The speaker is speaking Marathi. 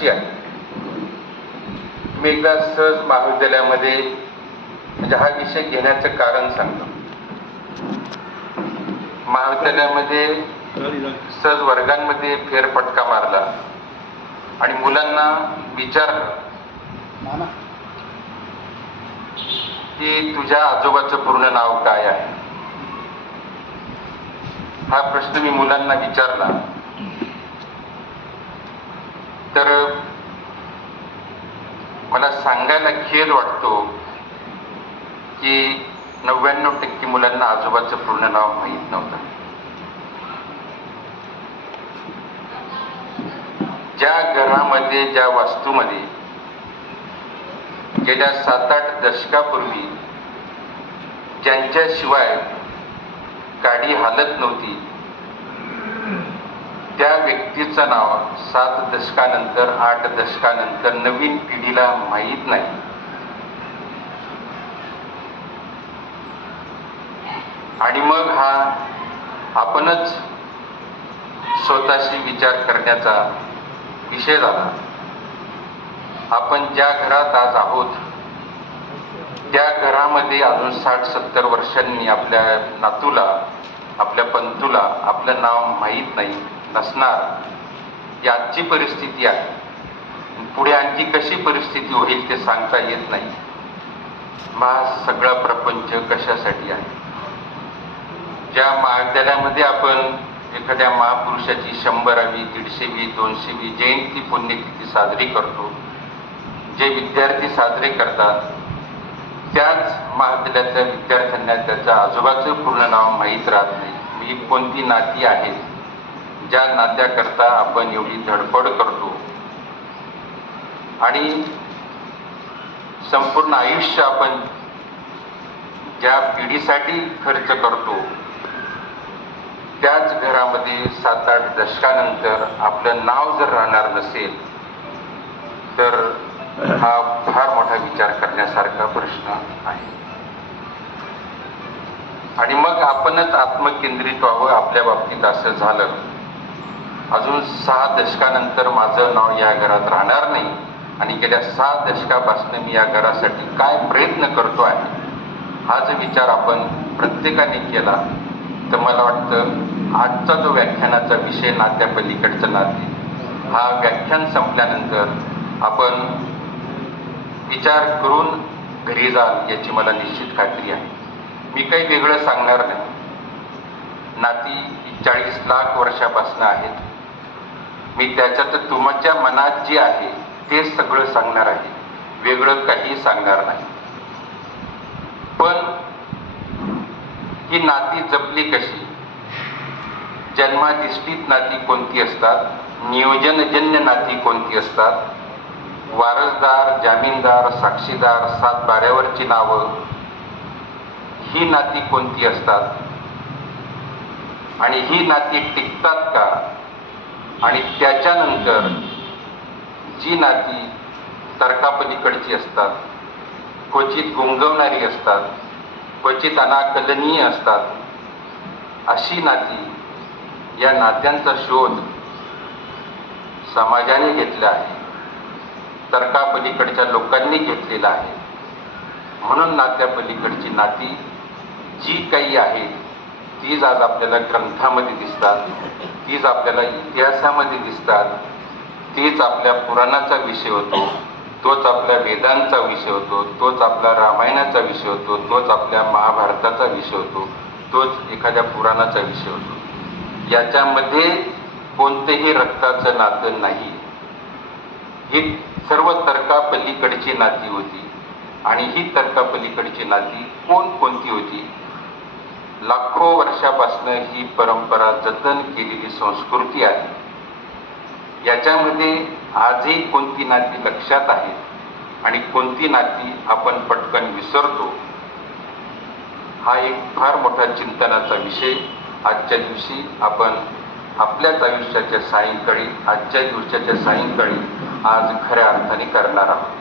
अशी आहे. मी एकदा सहज महाविद्यालयामध्ये म्हणजे हा विषय घेण्याचं कारण सांगतो. महाविद्यालयामध्ये सहज वर्गांमध्ये फेरफटका मारला आणि मुलांना विचारलं की तुझ्या आजोबाचं पूर्ण नाव काय आहे? हा प्रश्न मी मुलांना विचारला. तर मला सांगायला खेद वाटतो की नव्याण्णव टक्के मुलांना आजोबाचं पूर्ण नाव माहीत नव्हतं. ज्या घरामध्ये ज्या वास्तूमध्ये गेल्या सात आठ दशकापूर्वी ज्यांच्याशिवाय गाडी हालत नव्हती त्या व्यक्तीचं नाव सात दशकानंतर आठ दशकानंतर नवीन पिढीला माहीत नाही. आणि मग हा आपणच स्वतःशी विचार करण्याचा विषय झाला. आपण ज्या घरात आज आहोत त्या घरामध्ये अजून साठ सत्तर वर्षांनी आपल्या नातूला आपल्या पंतूला आपलं नाव माहीत नाही. नसणार. याची आजची परिस्थिती आहे. पुढे आणखी कशी परिस्थिती होईल ते सांगता येत नाही. हा सगळा प्रपंच कशासाठी आहे? ज्या महाविद्यालयामध्ये आपण एखाद्या महापुरुषाची शंभरावी दीडशेवी दोनशेवी जयंती पुण्यतिथी साजरी करतो जे विद्यार्थी साजरे करतात त्याच महाविद्यालयातल्या विद्यार्थ्यांना त्याच्या आजोबाचं पूर्ण नाव माहीत राहत नाही. ही कोणती नाती आहेत? ज्या नात्याकरता आपण एवढी धडपड करतो आणि संपूर्ण आयुष्य आपण ज्या पिढीसाठी खर्च करतो त्याच घरामध्ये सात आठ दशकानंतर आपलं नाव जर राहणार नसेल तर हा फार मोठा विचार करण्यासारखा प्रश्न आहे. आणि मग आपणच आत्मकेंद्रित व्हावं आपल्या बाबतीत असं झालं. अजून सहा दशकानंतर माझं नाव या घरात राहणार नाही. आणि गेल्या सहा दशकापासून मी या घरासाठी काय प्रयत्न करतो आहे हा जर विचार आपण प्रत्येकाने केला तर मला वाटतं आजचा जो व्याख्यानाचा विषय नात्या पलीकडचं नाते हा व्याख्यान संपल्यानंतर आपण विचार करून घरी जाल याची मला निश्चित खात्री आहे. मी काही वेगळं सांगणार नाही. नाती चाळीस लाख वर्षापासून आहेत. मी त्याच्यात तुमच्या मनात जे आहे ते सगळं सांगणार आहे. वेगळं काही सांगणार नाही. पण ही नाती जपली कशी? जन्माधिष्ठित नाती कोणती असतात? नियोजनजन्य नाती कोणती असतात? वारसदार जामीनदार साक्षीदार सात बाऱ्यावरची नावं ही नाती कोणती असतात? आणि ही नाती टिकतात का? आणि त्याच्यानंतर जी नाती तर्कापलीकडची असतात क्वचित गुंगवणारी असतात क्वचित अनाकलनीय असतात अशी नाती या नात्यांचा शोध समाजाने घेतला आहे. तर्कापलीकडच्या लोकांनी घेतलेला आहे. म्हणून नात्यापलीकडची नाती जी काही आहे तीच आज आपल्याला ग्रंथामध्ये दिसतात तीच आपल्याला इतिहासामध्ये दिसतात तीच आपल्या पुराणाचा विषय होतो तोच आपल्या वेदांचा विषय होतो तोच आपला रामायणाचा विषय होतो तोच आपल्या महाभारताचा विषय होतो तोच एखाद्या पुराणाचा विषय होतो. याच्यामध्ये कोणतेही रक्ताचं नातं नाही. ही सर्व तर्कापलीकडची नाती होती आणि ही तर्कापलीकडची नाती कोण कोणती होती? लाखो वर्षापासून ही परंपरा जतन केलेली संस्कृती आहे. याच्यामध्ये आजही कोणती नाती लक्षात आहेत आणि कोणती नाती आपण पटकन विसरतो हा एक फार मोठा चिंतनाचा विषय. आजच्या दिवशी आपण आपल्याच आयुष्याच्या सायंकाळी आजच्या दिवसाच्या सायंकाळी आज खऱ्या अर्थाने करणार आहोत.